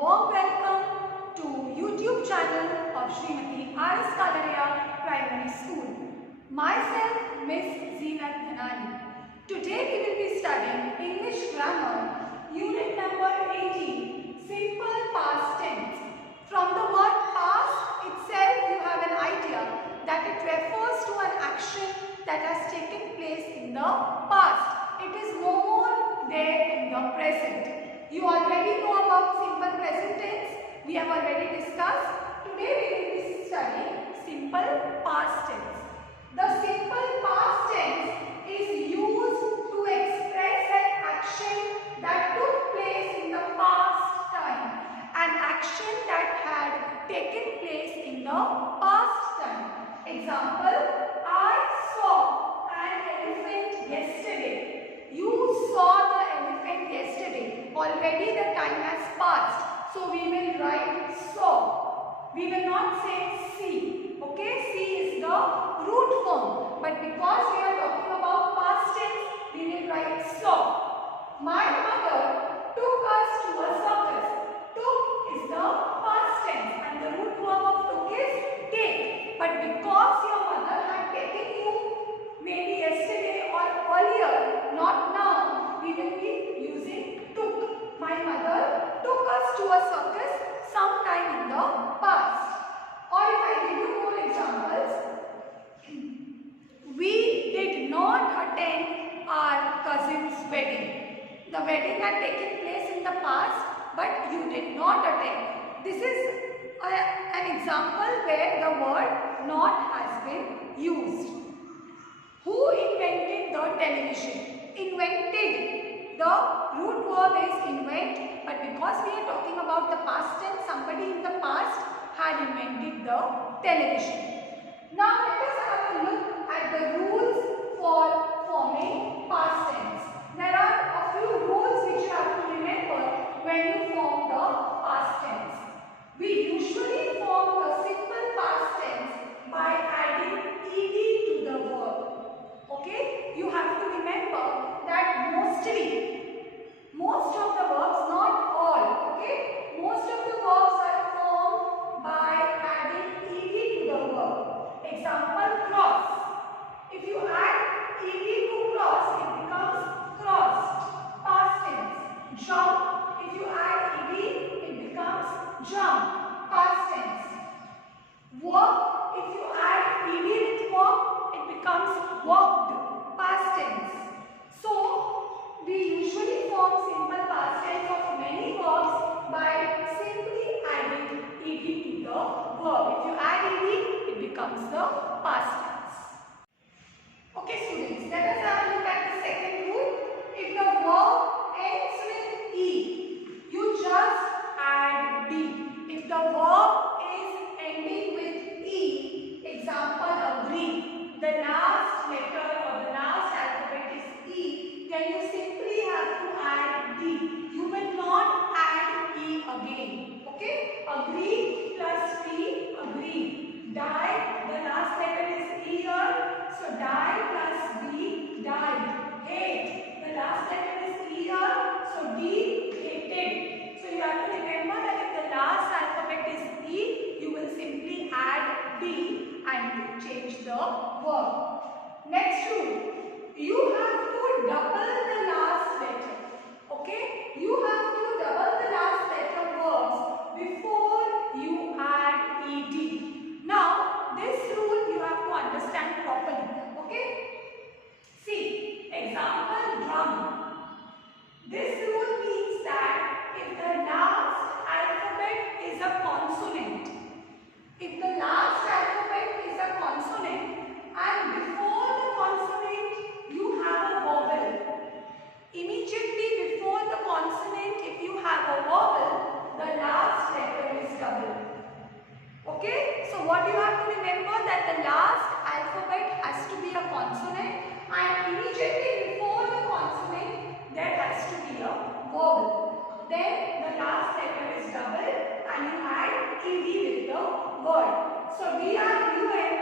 warm welcome to YouTube channel of Smt.R.S.Kalaria Primary School. Myself, Miss Zeenat Dhanani. Today we will be studying English Grammar, unit number 18, Simple Past Tense. From the word past itself, you have an idea that it refers to an action that has taken place in the past. It is no more there in the present. You already know about simple present tense. We have already discussed. Today we will be studying simple past tense. The simple past tense is used to express an action that took place in the past time. An action that had taken place in the past time. Example, I saw an elephant yesterday. You saw the elephant yesterday. Already the time has passed. So we will write saw. We will not say see. Okay, see is the root form. But because we are talking about past tense, we will write saw. My mother took us to a circus. Took is the past tense and the root form of took is take. But because your mother had taken you maybe yesterday or earlier, not now, we will be using took. My mother took us to a circus sometime in the past. Or if I give you more examples, we did not attend our cousin's wedding. The wedding had taken place in the past, but you did not attend. This is an example where the word not has been used. Who invented the television? Invented. The root verb is invent, but because we are talking about the past tense, somebody in the past had invented the television. Now let us have a look at the rules for forming past tense. There are a few rules which you have to remember when you form the past tense. We usually form the simple past tense by adding ed to the verb. Okay? You have to remember that most of the verbs, not all, okay? Most of the verbs are formed by adding ed to the verb. Example, cross. If you add ed to cross, it becomes crossed, past tense. Jump, if you add ed, it becomes jump, past tense. Walk, if you add ed with walk, it becomes walked, past tense. So, we usually form simple past tense of many verbs by simply adding ed to the verb. If you add ed, it becomes the past tense. Okay students, let us have a look at the second rule. If the verb ends with e, you just add d. If the verb is ending with e, example agree, the last letter or the last alphabet is e, then you simply have to add d. You will not add e again. Okay? Agree plus d, agree. Die, the last letter is e here, so die plus d, died. Hate, the last letter is e here, so d, hated. So you have to remember that if the last alphabet is e, you will simply add d and change the verb. Next rule, you have to double the last letter. Okay? You have to double the last letter verbs before you add ed. Now, this rule you have to understand properly. Okay? See, example drum. This rule means that if the last alphabet is a consonant, and before the consonant you have a vowel, immediately before the consonant, if you have a vowel, the last letter is double. Okay? So what you have to remember that the last alphabet has to be a consonant, and immediately before the consonant there has to be a vowel. Then the last letter is double and you add ed with the word. So D-R-U-M,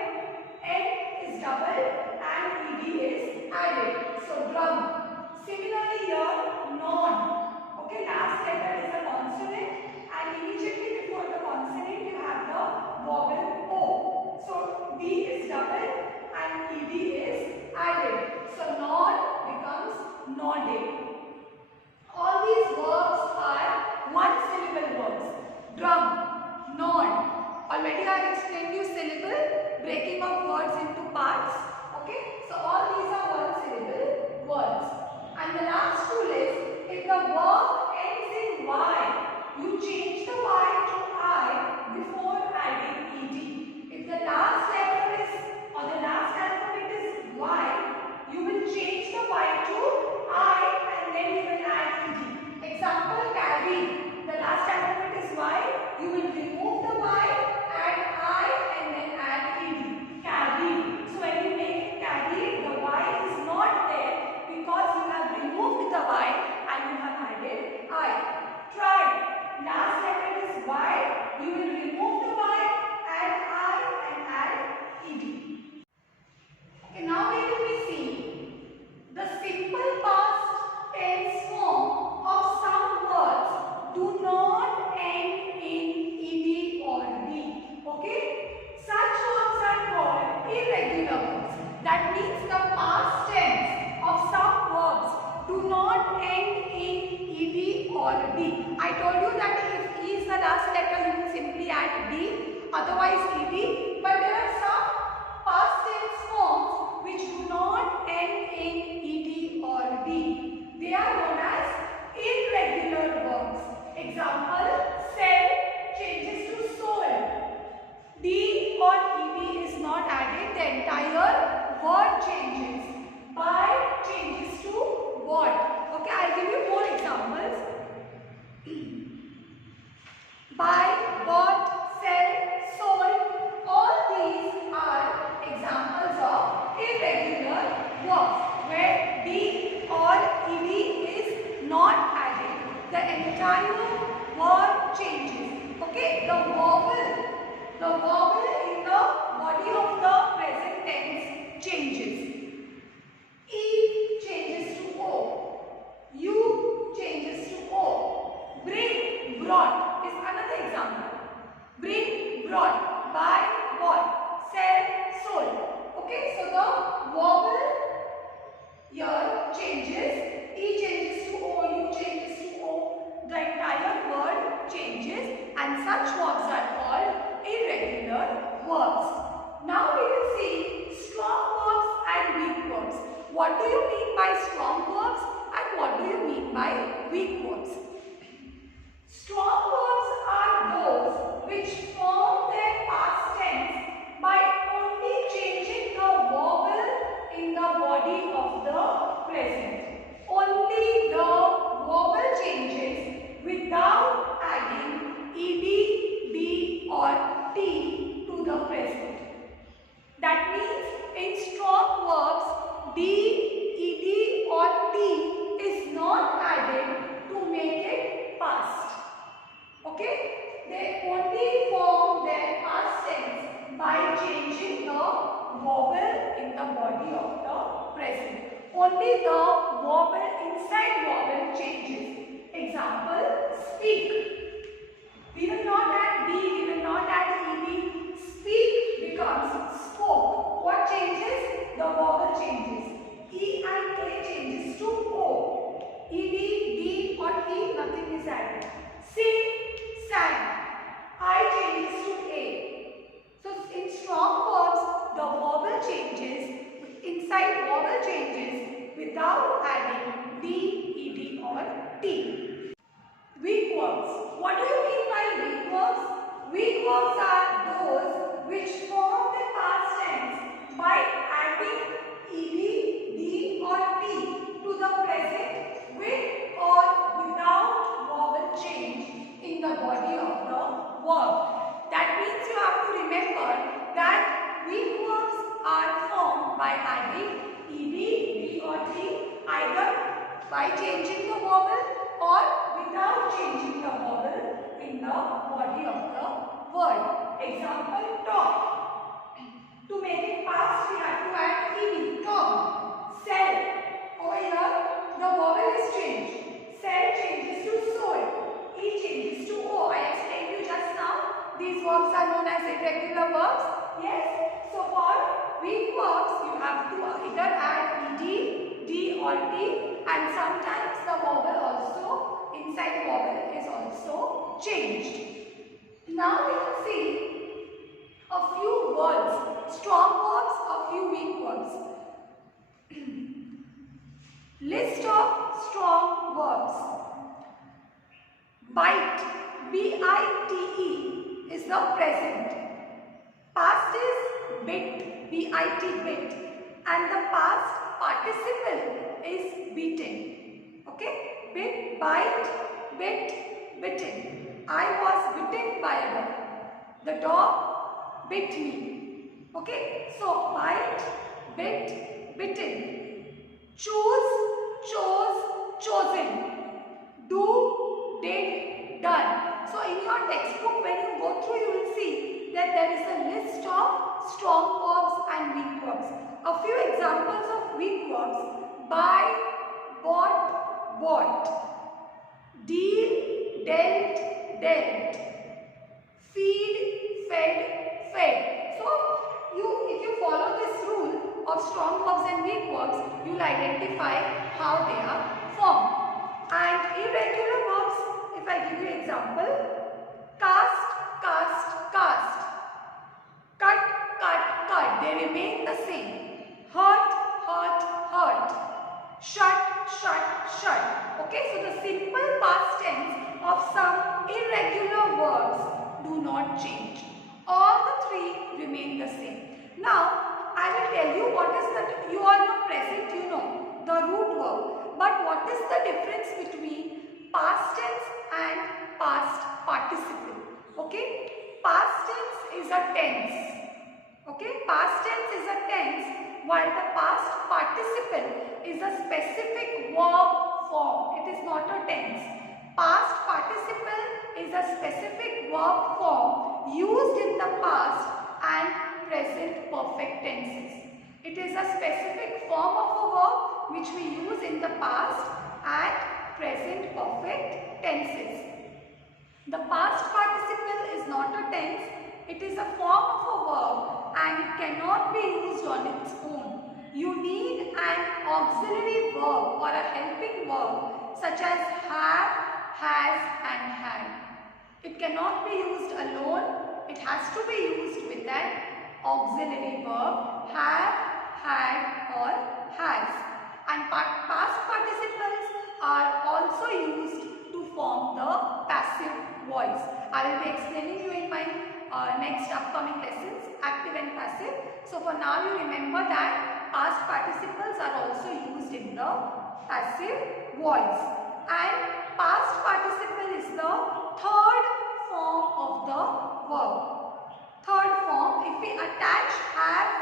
N is double and ed is added. So drum. Similarly here, non. Okay, last letter is a consonant and or D. I told you that if E is the last letter, you will simply add D, otherwise ED. But there are some past tense forms which do not end in ED or D. They are known as irregular verbs. Example, sell changes to sold. D or ED is not added, the entire word changes. Buy changes to what? Okay, I'll give you more examples. Buy, bought, sell, sold, all these are examples of irregular verbs where D or ED is not added. The entire word changes. Okay, the vowel in the body of the present tense changes. E changes to O. U changes to O. Bring, brought is another example. Bring, brought, buy, bought, sell, sold. Okay, so the vowel here changes. E changes to O, U changes to O. The entire word changes, and such verbs are called irregular verbs. Now we will see strong verbs and weak verbs. What do you mean by strong verbs and what do you mean by weak verbs? Strong verbs are those which form their past tense by only changing the vowel in the body of the present. Only the vowel changes without adding ed, d or t to the present. That means in strong verbs, d, ed or t is not added to make it past. Okay? They only form their past tense by changing the vowel in the body of the present. Only the vowel inside vowel changes. Example, speak. We will not add d, we will not add ed. Speak becomes spoke. What changes? The vowel changes. E and K changes to O. Ed, D or T, nothing is added. Sing, sang. I changes to A. So in strong verbs, the vowel changes, inside vowel changes without adding D, Ed or T. Weak verbs. What do you mean by weak verbs? Weak verbs are those which form the past tense by adding ed, d or t to the present with or without vowel change in the body of the verb. That means you have to remember that weak verbs are formed by adding ed, d or t either by changing the vowel or without changing the vowel in the body of the word. Example, talk. To make it past, we have to add ed, talk. Sell. Over here, the vowel is changed. Sell changes to sold. E changes to O. I explained you just now. These verbs are known as irregular verbs. Yes. So for weak verbs, you have to either add ed, d or t, and sometimes the vowel also, inside vowel is also changed. Now we will see a few words, strong verbs, a few weak verbs. List of strong verbs. Bite, B-I-T-E is the present. Past is bit, B-I-T, bit, and the past participle is beaten. Okay, bit, bite, bit, bitten. I was bitten by a dog. The dog bit me. Okay, so bite, bit, bitten. Choose, chose, chosen. Do, did, done. So in your textbook, when you go through, you will see that there is a list of strong verbs and weak verbs. A few examples of weak verbs: buy, bought, bought. Deal, dealt, dealt. Feed, fed, fed. So if you follow this rule of strong verbs and weak verbs, you will identify how they are formed. And irregular verbs change. All the three remain the same. Now, I will tell you what is the, you all know present, you know, the root verb. But what is the difference between past tense and past participle? Okay, past tense is a tense. Okay, past tense is a tense, while the past participle is a specific verb form. It is not a tense. Past participle is a specific verb form used in the past and present perfect tenses. It is a specific form of a verb which we use in the past and present perfect tenses. The past participle is not a tense. It is a form of a verb and it cannot be used on its own. You need an auxiliary verb or a helping verb such as have, has and had. It cannot be used alone. It has to be used with an auxiliary verb, have, had or has. And past participles are also used to form the passive voice. I will be explaining you in my next upcoming lessons, active and passive. So for now you remember that past participles are also used in the passive voice. And past participle is the third form of the verb. Third form, if we attach have,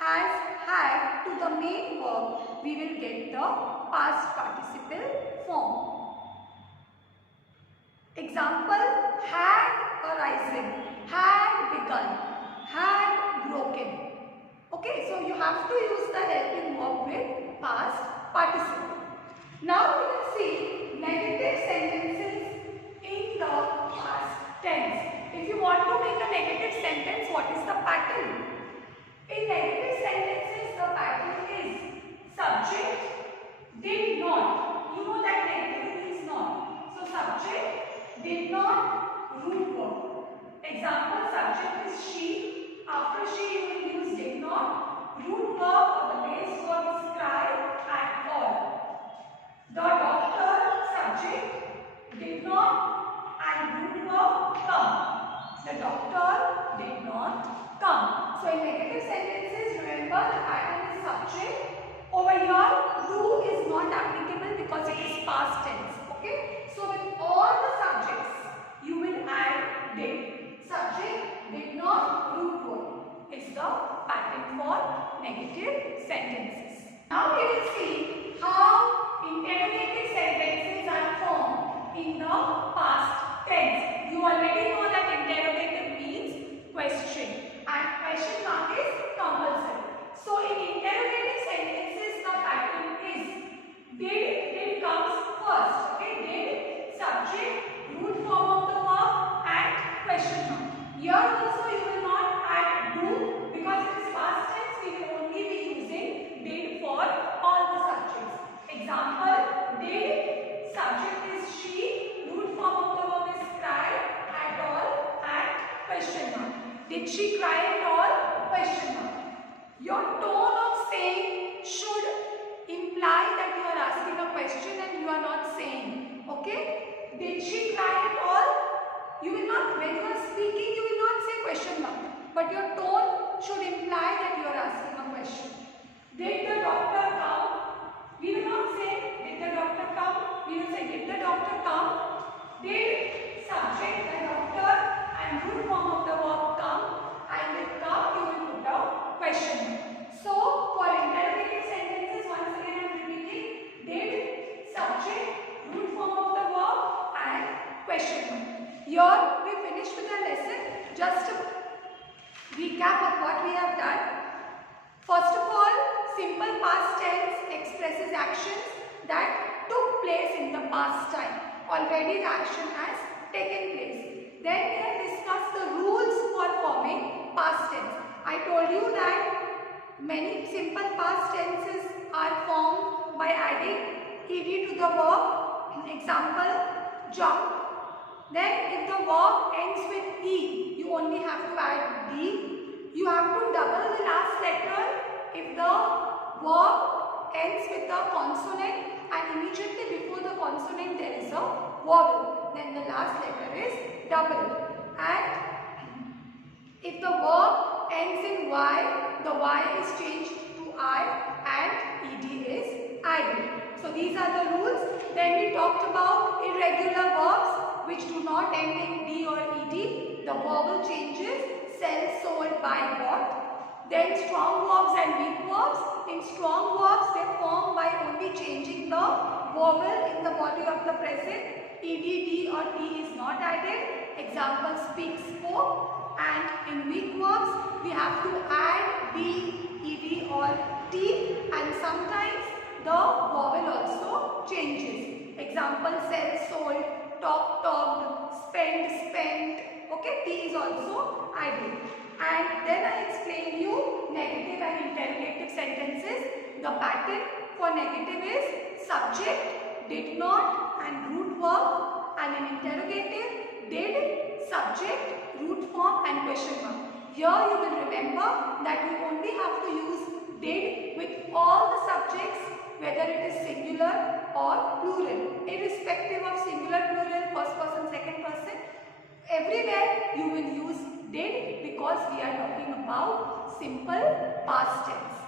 has, had to the main verb, we will get the past participle form. Example, had arisen, had begun, had broken. Okay, so you have to use the helping verb with past participle. Now we will see negative sentences in the past tense. If you want to make a negative sentence, what is the pattern? In negative sentences, the pattern is subject did not. You know that negative means not. So subject did not, root verb. Example, subject is she. After she you will use did not. Root verb or the base verb is cry at all. The doctor, subject did not and root verb come. The doctor did not come. So in negative sentences, remember the pattern is subject. Over here, do is not applicable because it is past tense. Okay. So with all the subjects, you will add did. Subject did not, root verb is the pattern for negative sentences. Now we will see how interrogative sentences are formed in the past tense. You already know that interrogative means question and question mark is compulsory. So in interrogative sentences, the pattern is did comes first. Okay, did, subject, root form of the verb and question mark. Here also you will not add do because it is past tense. We will only be using did for all the subjects. Example, did, subject is she, root form of the verb is cry at all and question mark. Did she cry at all? Question mark. Your tone of saying should imply that you are asking a question and you are not saying. Okay? Did she cry at all? You will not, when you are speaking, you will not say question mark. But your tone should imply that you are asking a question. Did the doctor come? We will not say, did the doctor come? We will say, did the doctor come? Did, subject, the doctor and root form of the verb come, and with come you will put a question mark. So for interrogative sentences, once again I am repeating, did, subject, root form of the verb and question mark. Here we finished with the lesson. Just a recap of what we have done. First of all, simple past tense expresses actions that took place in the past time. Already the action has taken place. Then we have discussed the rules for forming past tense. I told you that many simple past tenses are formed by adding ed to the verb. Example, jump. Then if the verb ends with e, you only have to add d. You have to double the last letter if the verb ends with a consonant and immediately before the consonant there is a vowel. Then the last letter is doubled. And If the verb ends in Y, the Y is changed to I and ed is added. So these are the rules. Then we talked about irregular verbs which do not end in D or ed. The verbal changes: sell, sold, buy, bought. Then strong verbs and weak verbs. In strong verbs, they form by only changing the vowel in the body of the present. Ed, D or T is not added. Example: speak, spoke. And in weak verbs, we have to add D, ed or T, and sometimes the vowel also changes. Example: sell, sold, talk, talked, spend, spent. Okay, T is also added. And then I explain you negative and interrogative sentences. The pattern for negative is subject, did not, and root verb. And in interrogative, did, subject, root form, and question mark. Here you will remember that you only have to use did with all the subjects, whether it is singular or plural. Irrespective of singular, plural, first person, second person, everywhere you will use did because we are talking about simple past tense.